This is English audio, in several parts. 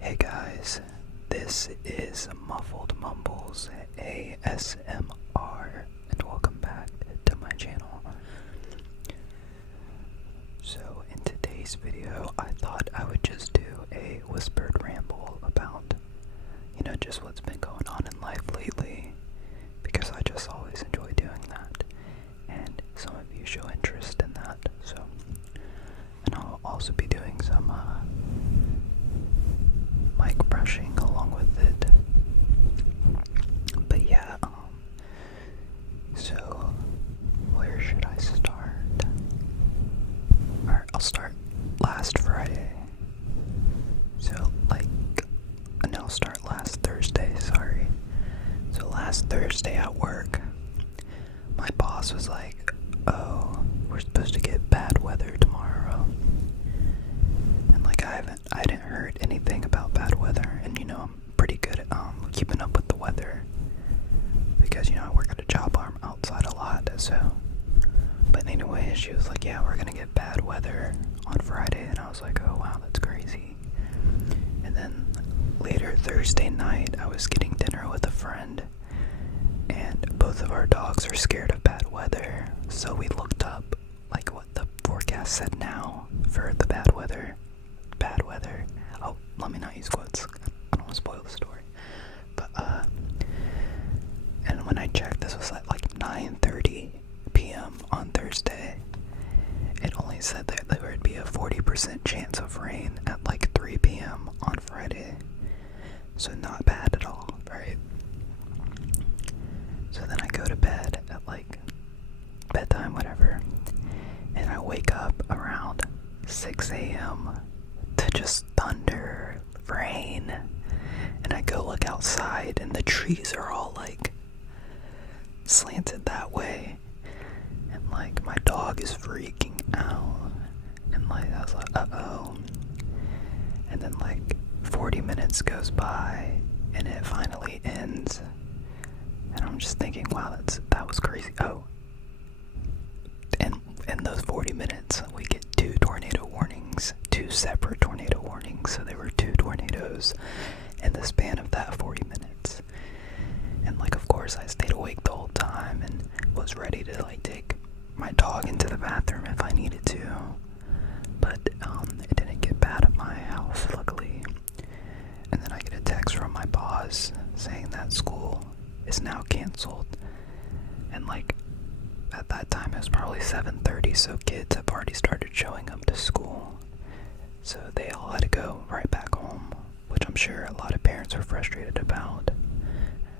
Hey guys, this is Muffled Mumbles ASMR, and welcome back to my channel. So in today's video, I thought I would just do a whispered ramble about, just what's been going on in life lately, because I just always enjoy doing that, and some of you show interest in that, so, and I'll also be doing some, mic brushing along with it. But yeah, so where should I start? Alright, I'll start last Friday. I'll start last Thursday, sorry. So last Thursday at work, my boss was like, oh, we're supposed to get bad weather tomorrow. And I hadn't heard anything about bad weather, and I'm pretty good at keeping up with the weather because I work at a job where I'm outside a lot. But anyway, she was like, yeah, we're gonna get bad weather on Friday, and I was like, oh wow, that's crazy. And then later Thursday night, I was getting dinner with a friend, and both of our dogs are scared of bad weather, so we looked up what the forecast said now for the bad weather. Oh, let me not use quotes. I don't want to spoil the story. But and when I checked, this was at 9:30 p.m. on Thursday. It only said that there would be a 40% chance of rain at 3 p.m. on Friday. So not bad at all, right? So then I go to bed at bedtime, whatever, and I wake up around 6 a.m. to just thunder, rain, and I go look outside, and the trees are all slanted that way, and my dog is freaking out, and I was like, uh-oh. And then 40 minutes goes by, and it finally ends, and I'm just thinking, wow, that was crazy. Oh, and in those 40 minutes, we get two separate tornado warnings, so there were two tornadoes in the span of that 40 minutes. And of course, I stayed awake the whole time and was ready to take my dog into the bathroom if I needed to. But it didn't get bad at my house, luckily. And then I get a text from my boss saying that school is now canceled. And at that time it was probably 7:30, so kids have already started showing up to school. So they all had to go right back home, which I'm sure a lot of parents are frustrated about.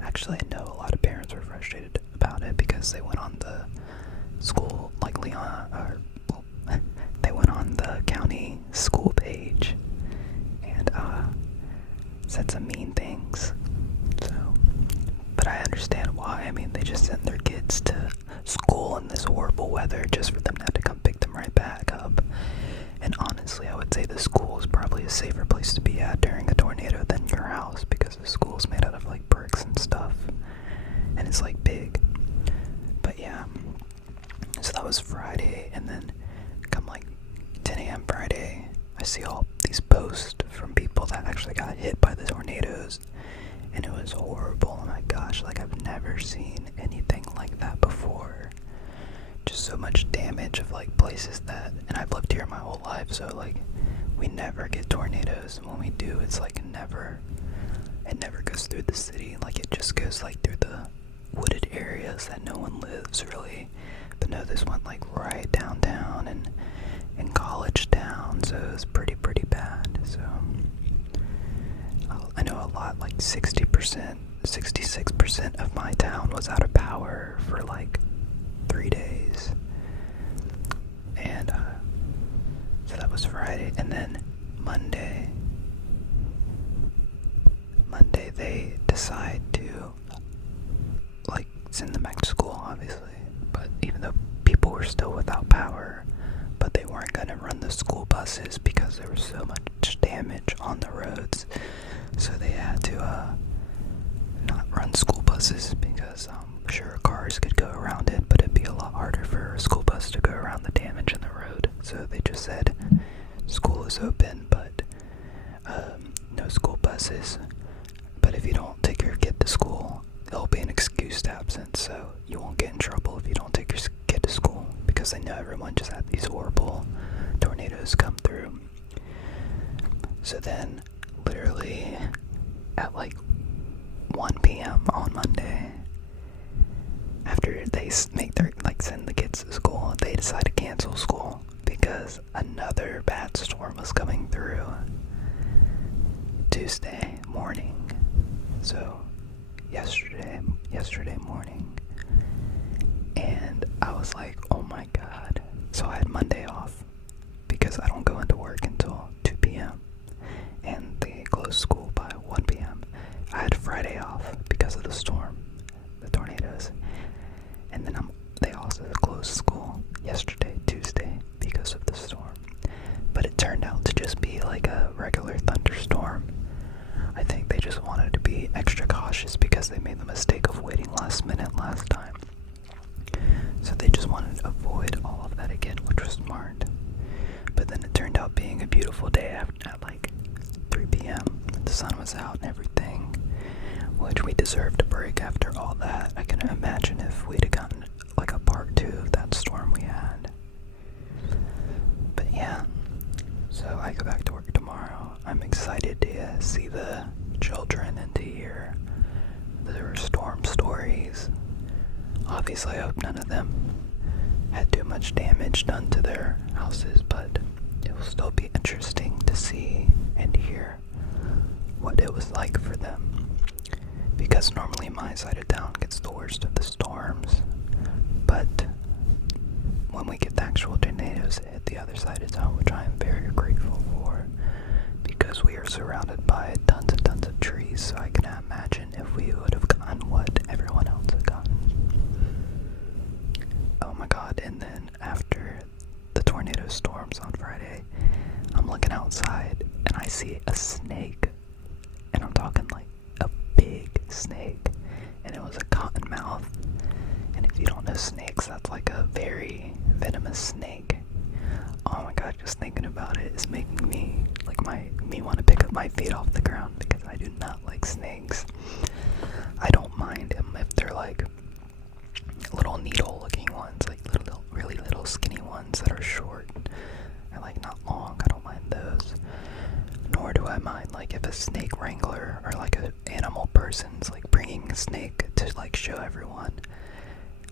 Actually, I know a lot of parents were frustrated about it because they went on the school, they went on the county school page and said some mean things. But I understand why. I mean, they just sent their kids to school in this horrible weather just for them to have to come pick them right back up. And honestly, I would say the school is probably a safer place to be at during a tornado than your house, because the school is made out of bricks and stuff, and it's big. But yeah, so that was Friday, and then come 10 a.m. Friday, I see all these posts from people that actually got hit by the tornadoes, and it was horrible. Oh my gosh, I've never seen anything like that before. Just so much damage of places that, and I've lived here my whole life, so we never get tornadoes, and when we do, it's it never goes through the city. It just goes through the wooded areas that no one lives really. But no, this went right downtown and in College Town, so it was pretty bad. So I know a lot, 60%, 66% of my town was out of power for 3 days. And so that was Friday. And then Monday they decide to send them back to school, obviously, but even though people were still without power, but they weren't going to run the school buses because there was so much damage on the roads, so they had to not run school buses because sure, cars could go around it, but it'd be a lot harder for a school bus to go around the damage in the road. So they just said school is open, but no school classes, but if you don't take your kid to school, it'll be an excused absence, so you won't get in trouble if you don't take your kid to school, because they know everyone just had these horrible tornadoes come through. So then, literally, at like 1 p.m. on Monday, after they send the kids to school, they decide to cancel school because another bad storm was coming through Tuesday morning. So yesterday morning, and I was like, oh my god. So I had Monday off because I don't go into work until 2 p.m. and they close school by 1 p.m. I had Friday off because of the storm, the tornadoes, and then they also closed school yesterday, Tuesday, because of the storm. But it turned out to just be like a regular thunderstorm. I think they just wanted to be extra cautious because they made the mistake of waiting last minute last time. So they just wanted to avoid all of that again, which was smart. But then it turned out being a beautiful day at like 3 p.m. The sun was out and everything, which we deserved a break after all that. I can imagine if we'd have gotten like a part 2 of that storm we had. But yeah, so I go back to work tomorrow. I'm excited to see the children and to hear their storm stories. Obviously, I hope none of them had too much damage done to their houses, but it will still be interesting to see and hear what it was like for them. Because normally my side of town gets the worst of the storms, but when we get the actual tornadoes hit the other side of town, which I am very grateful for, because we are surrounded by tons of trees, so I can imagine if we would have gotten what everyone else had gotten. Oh my god, and then after the tornado storms on Friday, I'm looking outside and I see a snake, and I'm talking like a big snake, and it was a cottonmouth. And if you don't know snakes, that's like a very venomous snake. Oh my god, just thinking about it is making me want to pick up my feet off the ground, because I do not like snakes. I don't mind them if they're like little needle looking ones, like really little skinny ones that are short and like not long. I don't mind those. Nor do I mind like if a snake wrangler or like an animal person's like bringing a snake to like show everyone.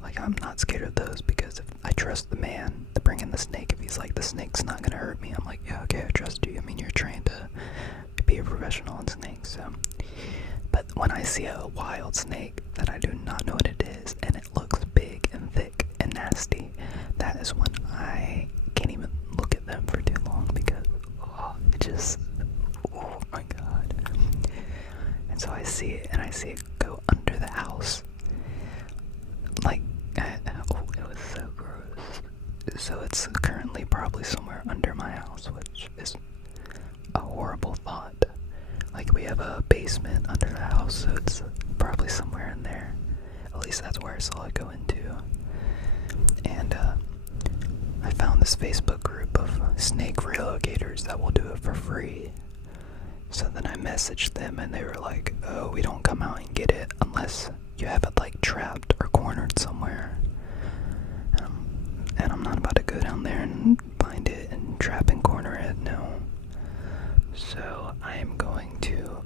Like, I'm not scared of those, because if I trust the man to bring in the snake. If he's like, the snake's not gonna hurt me, I'm like, yeah, okay, I trust you. I mean, you're trained to be a professional in snakes, so. But when I see a wild snake that I do not know what it is, and it looks big and thick and nasty, that is when I can't even look at them for too long, because, oh my god. And so I see it, and I see it go under the house. Like, it was so gross. So it's currently probably somewhere under my house, which is a horrible thought. Like, we have a basement under the house, so it's probably somewhere in there. At least that's where I saw it go into. And I found this Facebook group of snake relocators that will do it for free. So then I messaged them, and they were like, oh, we don't come out and get it unless you have it like trapped or cornered somewhere. And I'm not about to go down there and find it and trap and corner it, no. So I am going to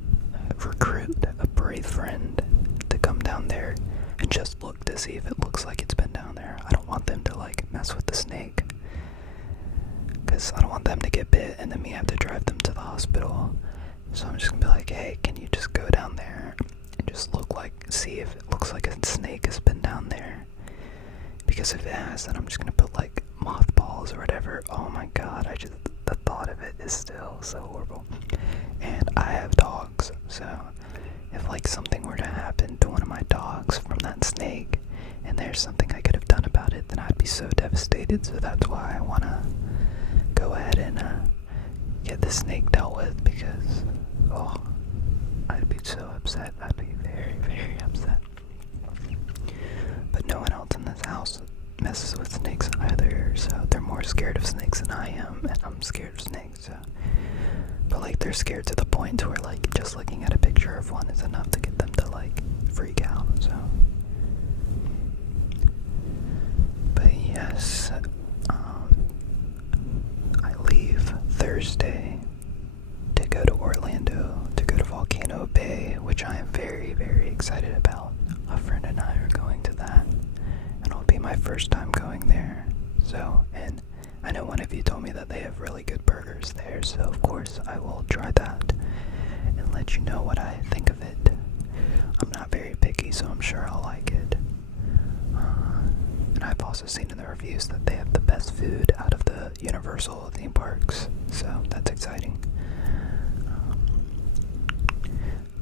recruit a brave friend to come down there and just look to see if it looks like it's been down there. I don't want them to like mess with the snake, because I don't want them to get bit and then me have to drive them to the hospital. So I'm just gonna be like, hey, can you just go down there and just see if it looks like a snake has been down there? Because if it has, then I'm just gonna put like mothballs or whatever. Oh my god, the thought of it is still so horrible. And I have dogs, so if like something were to happen to one of my dogs from that snake, and there's something I could have done about it, then I'd be so devastated. So that's why I wanna go ahead and get the snake dealt with, because I'd be so upset. I'd be very, very upset. But no one else in this house messes with snakes either, so they're more scared of snakes than I am, and I'm scared of snakes, so But like they're scared to the point to where like just looking at a picture of one is enough to get them to like freak out. So, but yes, I leave Thursday to go to Orlando, to go to Volcano Bay, which I am very, very excited about. A friend and I are going to that, and it'll be my first time going there. So, and I know one of you told me that they have really good burgers there, so of course I will try that and let you know what I think of it. I'm not very picky, so I'm sure I'll like it. And I've also seen in the reviews that they have the best food out of the Universal theme parks, so that's exciting.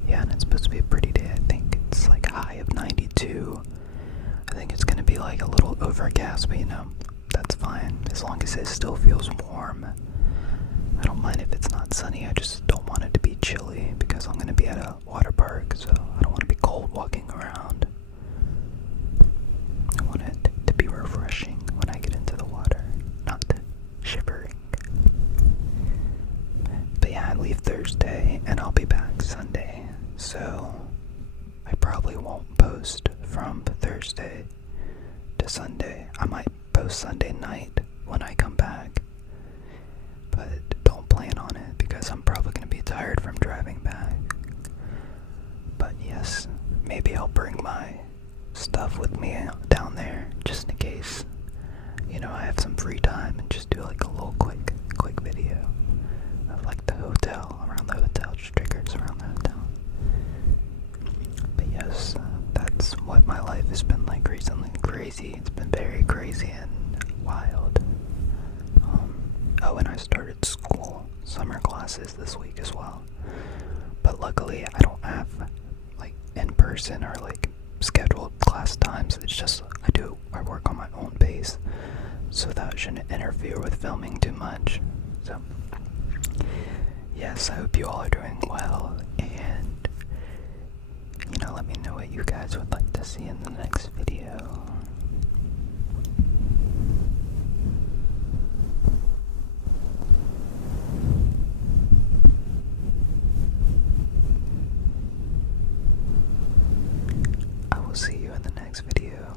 Yeah, and it's supposed to be a pretty day. I think it's like a high of 92. I think it's gonna be like a little overcast, but you know, that's fine as long as it still feels warm. I don't mind if it's not sunny, I just don't want it to be chilly because I'm gonna be at a water park, so I don't want to be cold walking around. I want it to be refreshing when I get into the water, not shivering. But yeah, I leave Thursday and I'll be back Sunday, so I probably won't post from Thursday to Sunday. I might post Sunday night when I come back, but don't plan on it because I'm probably going to be tired from driving back. But yes, maybe I'll bring my stuff with me down there just in case, you know, I have some free time and just do like a little quick video of like the hotel, around the hotel, just triggers around the hotel. But yes, that's what my life has been like recently. Crazy. It's been very crazy and wild. Oh, and I started school, summer classes this week as well. But luckily, I don't have like in person or like scheduled class times. It's just I work on my own pace, so that shouldn't interfere with filming too much. So yes, I hope you all are doing well, and you know, let me know what you guys would like to see in the next video. I will see you in the next video.